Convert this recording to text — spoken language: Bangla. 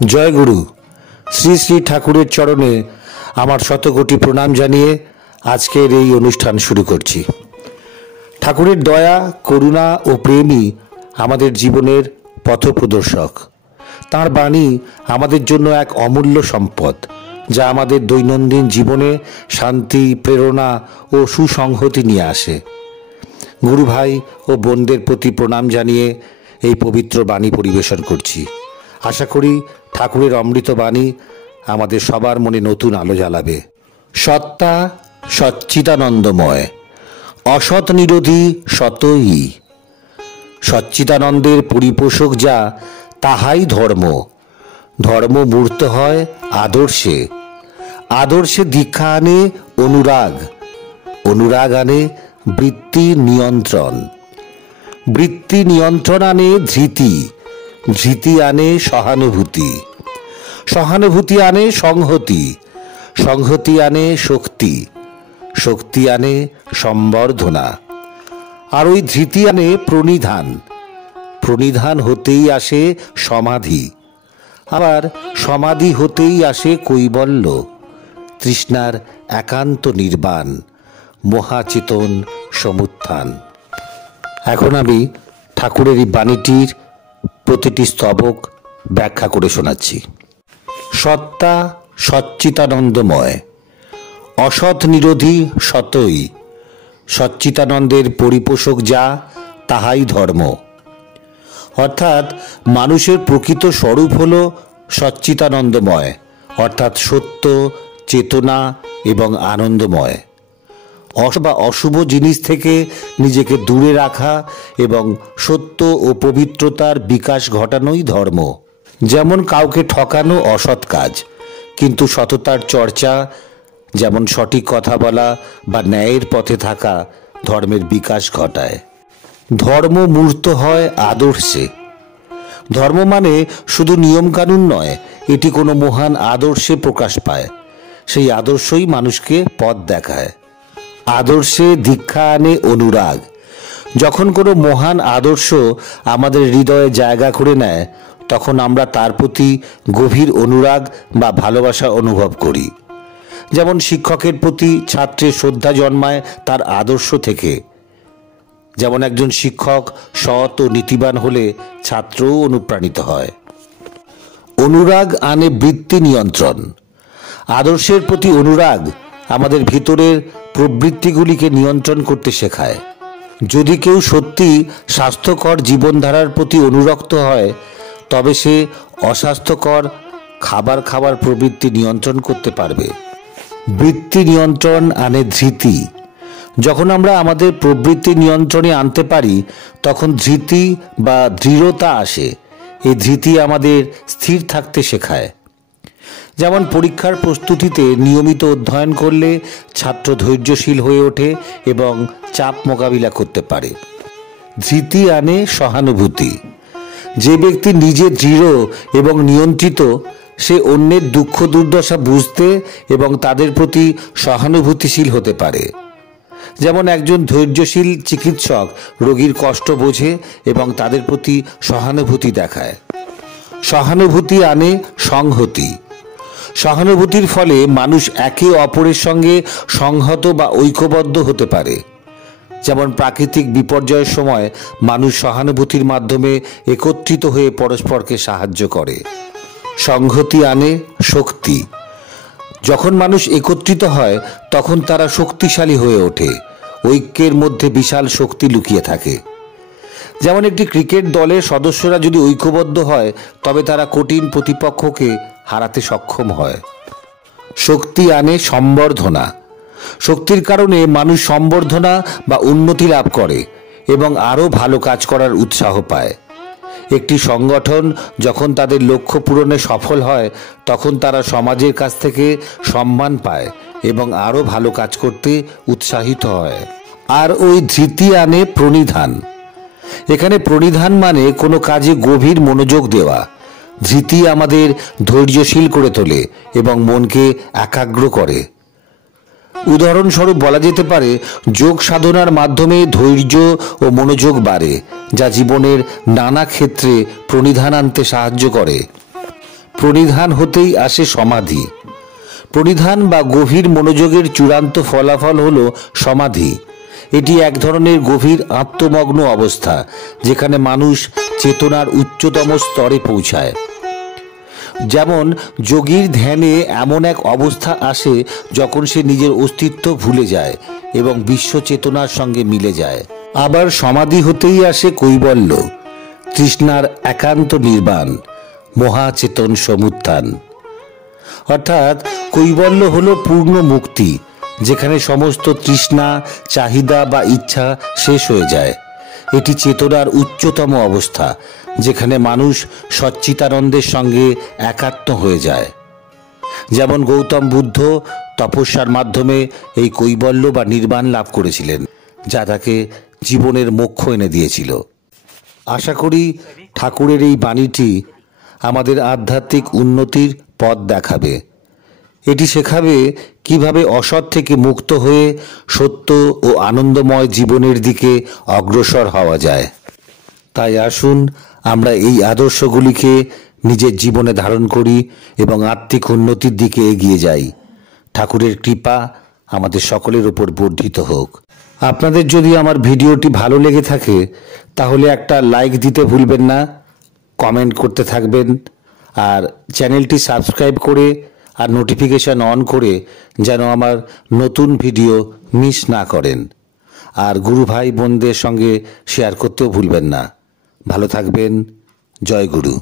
জয় গুরু। শ্রী শ্রী ঠাকুরের চরণে আমার শতকোটি প্রণাম জানিয়ে আজকের এই অনুষ্ঠান শুরু করছি। ঠাকুরের দয়া, করুণা ও প্রেমই আমাদের জীবনের পথপ্রদর্শক। তাঁর বাণী আমাদের জন্য এক অমূল্য সম্পদ, যা আমাদের দৈনন্দিন জীবনে শান্তি, প্রেরণা ও সুসংহতি নিয়ে আসে। গুরু ভাই ও বোনদের প্রতি প্রণাম জানিয়ে এই পবিত্র বাণী পরিবেশন করছি। আশা করি ঠাকুরের অমৃত বাণী আমাদের সবার মনে নতুন আলো জ্বালাবে। সত্তা সচ্চিদানন্দময়, অসৎ নিরোধী সতই। সচ্চিদানন্দের পরিপোষক যা, তাহাই ধর্ম। ধর্ম মূর্ত হয় আদর্শে, আদর্শে দীক্ষা আনে অনুরাগ, অনুরাগ আনে বৃত্তি নিয়ন্ত্রণ, বৃত্তি নিয়ন্ত্রণ আনে ধৃতি, ধৃতি আনে সহানুভূতি, সহানুভূতি আনে সংহতি, সংহতি আনে শক্তি, শক্তি আনে সম্বর্ধনা, আর ওই ধৃতি আনে প্রণিধান, প্রণিধান হতেই আসে সমাধি, আবার সমাধি হতেই আসে কৈবল্য, তৃষ্ণার একান্ত নির্বাণ, মহাচেতন সমুত্থান। এখন আমি ঠাকুরের এই বাণীটির প্রতিটি স্তবক ব্যাখ্যা করে শোনাচ্ছি। সত্তা সচ্চিদানন্দময়, অসৎ নিরোধী সতই। সচ্চিদানন্দের পরিপোষক যা, তাহাই ধর্ম। অর্থাৎ মানুষের প্রকৃত স্বরূপ হল সচ্চিদানন্দময়, অর্থাৎ সত্য, চেতনা এবং আনন্দময়। অশুভ জিনিস থেকে নিজেকে দূরে রাখা এবং সত্য ও পবিত্রতার বিকাশ ঘটানোই ধর্ম। যেমন কাউকে ঠকানো অসৎ কাজ, কিন্তু সততার চর্চা, যেমন সঠিক কথা বলা বা ন্যায়ের পথে থাকা, ধর্মের বিকাশ ঘটায়। ধর্ম মূর্ত হয় আদর্শে। ধর্ম মানে শুধু নিয়মকানুন নয়, এটি কোনো মহান আদর্শে প্রকাশ পায়। সেই আদর্শই মানুষকে পথ দেখায়। আদর্শে দীক্ষা আনে অনুরাগ। যখন কোনো মহান আদর্শ আমাদের হৃদয়ে জায়গা করে নেয়, তখন আমরা তার প্রতি গভীর অনুরাগ বা ভালোবাসা অনুভব করি। যেমন শিক্ষকের প্রতি ছাত্রের শ্রদ্ধা জন্মায় তার আদর্শ থেকে। যেমন একজন শিক্ষক সৎ ও নীতিবান হলে ছাত্রও অনুপ্রাণিত হয়। অনুরাগ আনে বৃত্তি নিয়ন্ত্রণ। আদর্শের প্রতি অনুরাগ আমাদের ভিতরের প্রবৃত্তিগুলিকে নিয়ন্ত্রণ করতে শেখায়। যদি কেউ সত্যি স্বাস্থ্যকর জীবনধারার প্রতি অনুরক্ত হয়, তবে সে অস্বাস্থ্যকর খাবার খাবার প্রবৃত্তি নিয়ন্ত্রণ করতে পারবে। বৃত্তি নিয়ন্ত্রণ আনে ধৃতি। যখন আমরা আমাদের প্রবৃত্তি নিয়ন্ত্রণে আনতে পারি, তখন ধৃতি বা দৃঢ়তা আসে। এই ধৃতি আমাদের স্থির থাকতে শেখায়। যেমন পরীক্ষার প্রস্তুতিতে নিয়মিত অধ্যয়ন করলে ছাত্র ধৈর্যশীল হয়ে ওঠে এবং চাপ মোকাবিলা করতে পারে। ধৃতি আনে সহানুভূতি। যে ব্যক্তি নিজে দৃঢ় এবং নিয়ন্ত্রিত, সে অন্যের দুঃখ দুর্দশা বুঝতে এবং তাদের প্রতি সহানুভূতিশীল হতে পারে। যেমন একজন ধৈর্যশীল চিকিৎসক রোগীর কষ্ট বোঝে এবং তাদের প্রতি সহানুভূতি দেখায়। সহানুভূতি আনে সংহতি। সহানুভূতির ফলে মানুষ একে অপরের সঙ্গে সংহত বা ঐক্যবদ্ধ হতে পারে। যেমন প্রাকৃতিক বিপর্যয়ের সময় মানুষ সহানুভূতির মাধ্যমে একত্রিত হয়ে পরস্পরকে সাহায্য করে। সংহতি আনে শক্তি। যখন মানুষ একত্রিত হয়, তখন তারা শক্তিশালী হয়ে ওঠে। ঐক্যের মধ্যে বিশাল শক্তি লুকিয়ে থাকে। যেমন একটি ক্রিকেট দলের সদস্যরা যদি ঐক্যবদ্ধ হয়, তবে তারা কঠিন প্রতিপক্ষকে হারাতে সক্ষম হয়। শক্তি আনে সম্বর্ধনা। শক্তির কারণে মানুষ সম্বর্ধনা বা উন্নতি লাভ করে এবং আরও ভালো কাজ করার উৎসাহ পায়। একটি সংগঠন যখন তাদের লক্ষ্য পূরণে সফল হয়, তখন তারা সমাজের কাছ থেকে সম্মান পায় এবং আরও ভালো কাজ করতে উৎসাহিত হয়। আর ওই ধৃতি আনে প্রণিধান। এখানে প্রণিধান মানে কোনো কাজে গভীর মনোযোগ দেওয়া। ধৃতি আমাদের ধৈর্যশীল করে তোলে এবং মনকে একাগ্র করে। উদাহরণস্বরূপ বলা যেতে পারে, যোগ সাধনার মাধ্যমে ধৈর্য ও মনোযোগ বাড়ে, যা জীবনের নানা ক্ষেত্রে প্রণিধান আনতে সাহায্য করে। প্রণিধান হতেই আসে সমাধি। প্রণিধান বা গভীর মনোযোগের চূড়ান্ত ফলাফল হল সমাধি। এটি এক ধরনের গভীর আত্মমগ্ন অবস্থা, যেখানে মানুষ চেতনার উচ্চতম স্তরে পৌঁছায়। যেমন যোগীর ধ্যানে এমন এক অবস্থা আসে যখন সে নিজের অস্তিত্ব ভুলে যায় এবং বিশ্ব চেতনার সঙ্গে মিলে যায়। আবার সমাধি হতেই আসে কৈবল্য, তৃষ্ণার একান্ত নির্বাণ, মহাচেতন সমুত্থান। অর্থাৎ কৈবল্য হল পূর্ণ মুক্তি, যেখানে সমস্ত তৃষ্ণা, চাহিদা বা ইচ্ছা শেষ হয়ে যায়। এটি চেতনার উচ্চতম অবস্থা, যেখানে মানুষ সচ্চিতানন্দের সঙ্গে একাত্ম হয়ে যায়। যেমন গৌতম বুদ্ধ তপস্যার মাধ্যমে এই কৈবল্য বা নির্বাণ লাভ করেছিলেন, যা তাকে জীবনের মোক্ষ এনে দিয়েছিল। আশা করি ঠাকুরের এই বাণীটি আমাদের আধ্যাত্মিক উন্নতির পথ দেখাবে। এটি শেখাবে কিভাবে অসৎ থেকে মুক্ত হয়ে সত্য ও আনন্দময় জীবনের দিকে অগ্রসর হওয়া যায়। তাই আসুন আমরা এই আদর্শগুলিকে নিজের জীবনে ধারণ করি এবং আত্মিক উন্নতির দিকে এগিয়ে যাই। ঠাকুরের কৃপা আমাদের সকলের উপর বর্ধিত হোক। আপনাদের যদি আমার ভিডিওটি ভালো লেগে থাকে তাহলে একটা লাইক দিতে ভুলবেন না, কমেন্ট করতে থাকবেন, আর চ্যানেলটি সাবস্ক্রাইব করে আর নোটিফিকেশান অন করে যেন আমার নতুন ভিডিও মিস না করেন। আর গুরু ভাই বোনদের সঙ্গে শেয়ার করতেও ভুলবেন না। ভালো থাকবেন। জয় গুরু।